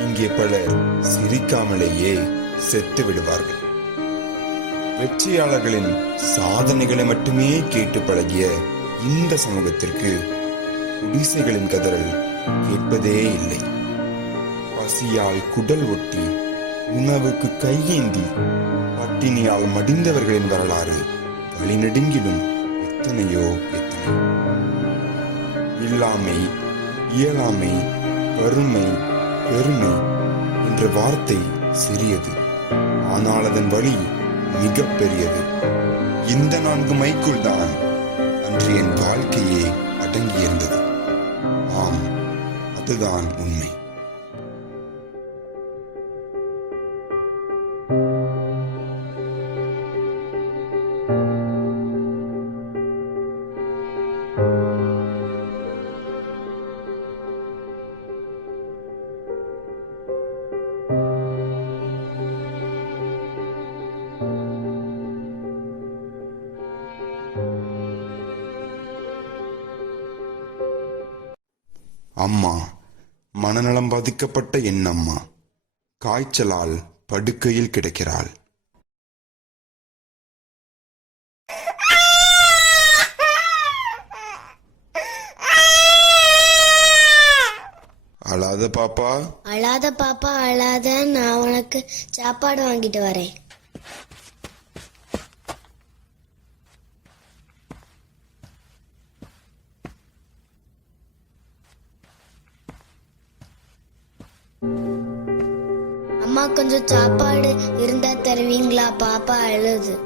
இங்கே பலர் சிரிக்காமலேயே செத்து விடுவார்கள். வெற்றியாளர்களின் சாதனைகளை மட்டுமே கேட்டு பழகிய இந்த சமூகத்திற்கு குடிசைகளின் கதறல் கேட்பதே இல்லை. பசியால் குடல் ஒட்டி உணவுக்கு கையேந்தி பட்டினியால் மடிந்தவர்களின் வரலாறு வழிநெடுங்கிலும் எத்தனையோ எத்தனை. இல்லாமை இயலாமை வறுமை பெருமை என்ற வார்த்தை சிறியது ஆனால் அதன் வழி மிக பெரியது. இந்த நான்கு மைக்குள் தான் அன்று என் வாழ்க்கையே அடங்கியிருந்தது. ஆம் அதுதான் உண்மை. அம்மா மனநலம் பாதிக்கப்பட்ட என் அம்மா காய்ச்சலால் படுக்கையில் கிடக்கிறாள். அழாத பாப்பா. அழாத பாப்பா அழாத. நான் உனக்கு சாப்பாடு வாங்கிட்டு வரேன். அம்மா கொஞ்சம் சாப்பாடு இருந்தா தருவீங்களா? பாப்பா அழுது.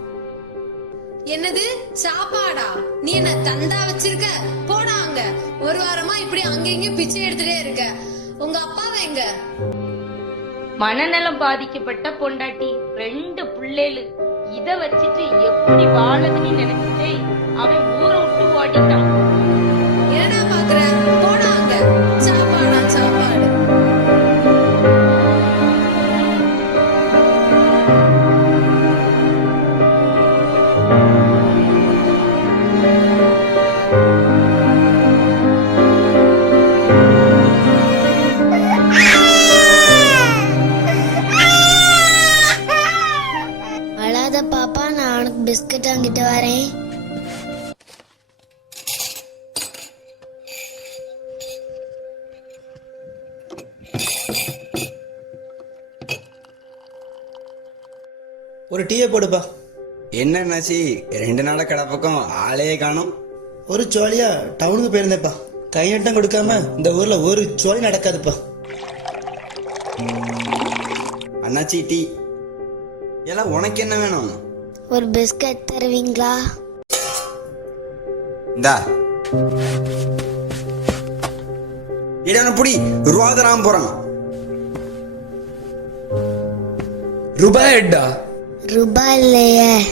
என்னது? சாப்பாடா? நீ என்ன தந்தா வச்சிருக்க? போடா அங்க. ஒரு வாரமா இப்படி அங்க இங்க பிச்சை எடுத்துட்டே இருக்க. உங்க அப்பாவை எங்க? மனநலம் பாதிக்கப்பட்ட பொண்டாட்டி ரெண்டு புள்ளேலு. இத வச்சுட்டு எப்படி வாழதுன்னு நினைச்சிட்டே அவன் ஊரை விட்டு ஓடிட்டான். பிஸ்கட் வாங்கிட்டு வரேன். ஒரு டீயை போடுப்பா. என்ன நசி ரெண்டு நாள கடை பக்கம் ஆளையே காணும். ஒரு ஜோலியா டவுனுக்கு போயிருந்தேப்பா கைநட்டம் கொடுக்காம இந்த ஊர்ல ஒரு ஜோலி நடக்காதுப்பா. அண்ணாச்சி டீ. எல்லாம் உனக்கு என்ன வேணும்? ஒரு பிஸ்கட் தருவீங்களா? இந்தா. இடான புடி. ரூபா தராம போறான். ரூபாய் எட்டா? ரூபாய் இல்லையே.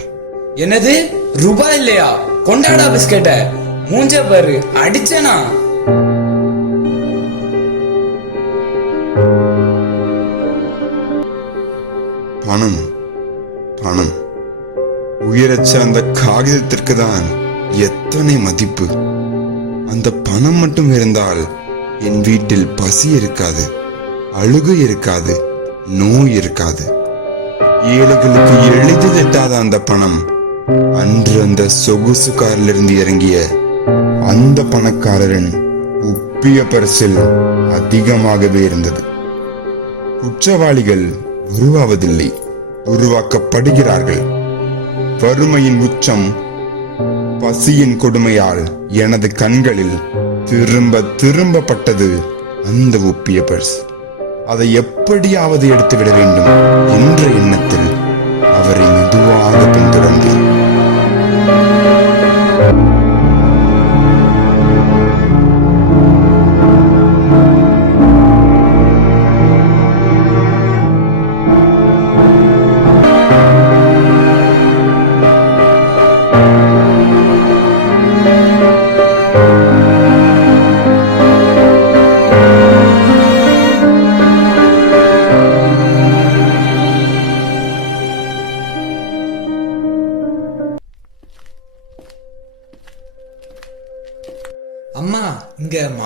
என்னது? ரூபாய் இல்லையா? கொண்டாடா பிஸ்கட்ட. மூஞ்ச பாரு. அடிச்சனா? பணம் பணம் உயிரச்ச அந்த காகிதத்திற்கு தான் எத்தனை மதிப்பு. அந்த பணம் மட்டும் இருந்தால் என் வீட்டில் பசி இருக்காது அழுகு இருக்காது நோய் இருக்காது. ஏழைகளுக்கு எளிதில் எட்டாத அந்த பணம் அன்று அந்த சொகுசு காரிலிருந்து இறங்கிய அந்த பணக்காரரின் உப்பிய பரிசில் அதிகமாகவே இருந்தது. குற்றவாளிகள் உருவாவதில்லை உருவாக்கப்படுகிறார்கள். வறுமையின் உச்சம் பசியின் கொடுமையால் எனது கண்களில் திரும்ப திரும்பப்பட்டது அந்த ஒப்பிய பர்ஸ் அதை எப்படியாவது எடுத்துவிட வேண்டும் என்ற எண்ணத்தில் அவரை மெதுவாக பின்தொடர்ந்தேன்.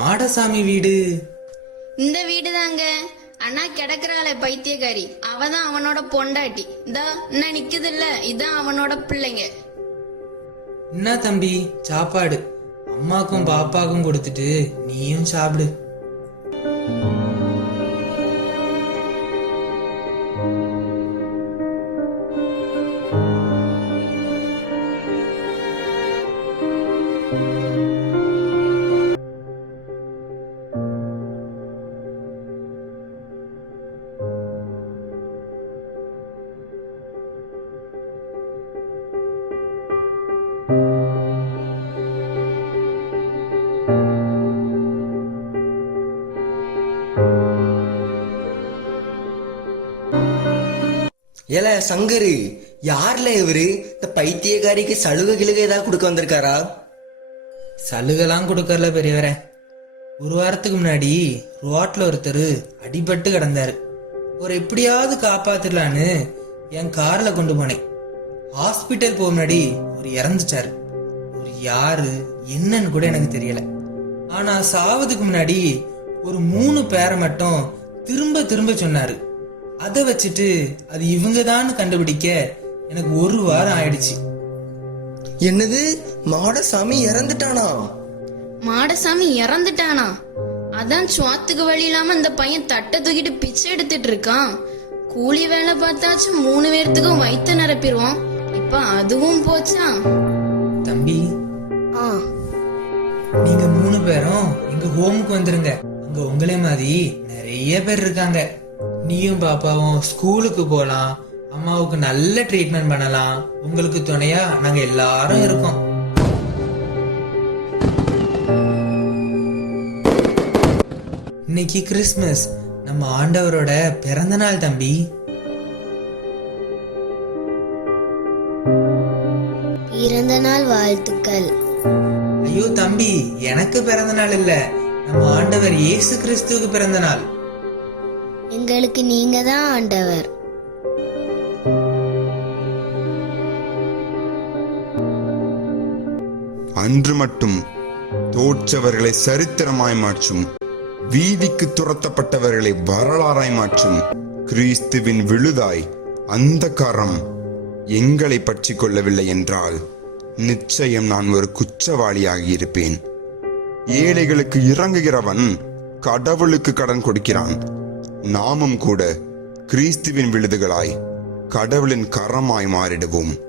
மாடசாமி வீடு. இந்த வீடு தாங்க அண்ணா கிடக்குறாளே பைத்தியக்காரி. அவ தான் அவனோட பொண்டாட்டி. இந்த என்ன நிக்குது இல்ல இதான் அவனோட பிள்ளைங்க. என்ன தம்பி? சாப்பாடு. அம்மாக்கும் பாப்பாக்கும் கொடுத்துட்டு நீயும் சாப்பிடு. சங்கரு யார்ல இவரு? இந்த பைத்தியக்காரிக்கு சலுகை கிழுகை ஏதாவது கொடுக்க வந்திருக்காரா? சலுகைலாம் கொடுக்கறல பெரியவரே. ஒரு வாரத்துக்கு முன்னாடி ரோட்ல ஒருத்தர் அடிபட்டு கிடந்தாரு. ஒரு எப்படியாவது காப்பாத்திடலான்னு என் கார்ல கொண்டு போனேன். ஹாஸ்பிட்டல் போக முன்னாடி ஒரு இறந்துச்சாரு ஒரு யாரு என்னன்னு கூட எனக்கு தெரியல. ஆனா சாவதுக்கு முன்னாடி ஒரு மூணு பேரை மட்டும் திரும்ப திரும்ப சொன்னாரு. அதை வச்சுட்டு அது இவங்க கண்டுபிடிக்க எனக்கு ஒரு வாரம் ஆயிடுச்சு. என்னது? மாடசாமி இறந்துட்டானா? மாடசாமி இறந்துட்டானா? அதான் சுவாத்துக்கு வழி இல்லாம இந்த பையன் தட்டை தூக்கிட்டு பிச்சை எடுத்துட்டு இருக்கான். கூலி வேலை பார்த்தாச்சும் மூணு பேர்த்துக்கும் வயித்த நிரப்பிடுவோம் இப்ப அதுவும் போச்சா? தம்பி ஆ. நீங்க மூணு பேரும் எங்க ஹோமுக்கு வந்துருங்க. அங்க உங்களே மாதிரி நிறைய பேர் இருக்காங்க. நீயும் பாப்பாவும் ஸ்கூலுக்கு போலாம். அம்மாவுக்கு நல்ல ட்ரீட்மெண்ட் பண்ணலாம். உங்களுக்கு துணையா நாங்க எல்லாரும் இருக்கோம். இன்னைக்கு கிறிஸ்மஸ். நம்ம ஆண்டவரோட பிறந்த நாள் தம்பி. பிறந்த நாள் வாழ்த்துக்கள். ஐயோ தம்பி எனக்கு பிறந்த நாள் இல்ல. நம்ம ஆண்டவர் இயேசு கிறிஸ்துவுக்கு பிறந்த நாள். எங்களுக்கு நீங்க தான் ஆண்டவர். அன்று மட்டும் தோற்றவர்களை சரித்திரமாய் மாற்றும் வீதிக்கு துரத்தப்பட்டவர்களை வரலாறாய் மாற்றும் கிறிஸ்துவின் விழுதாய் அந்த கரம் எங்களை பற்றி கொள்ளவில்லை என்றால் நிச்சயம் நான் ஒரு குற்றவாளியாகி இருப்பேன். ஏழைகளுக்கு இறங்குகிறவன் கடவுளுக்கு கடன் கொடுக்கிறான். நாமும் கூட கிறிஸ்துவின் விழுதுகளாய் கடவுளின் கரமாய் மாறிடுவோம்.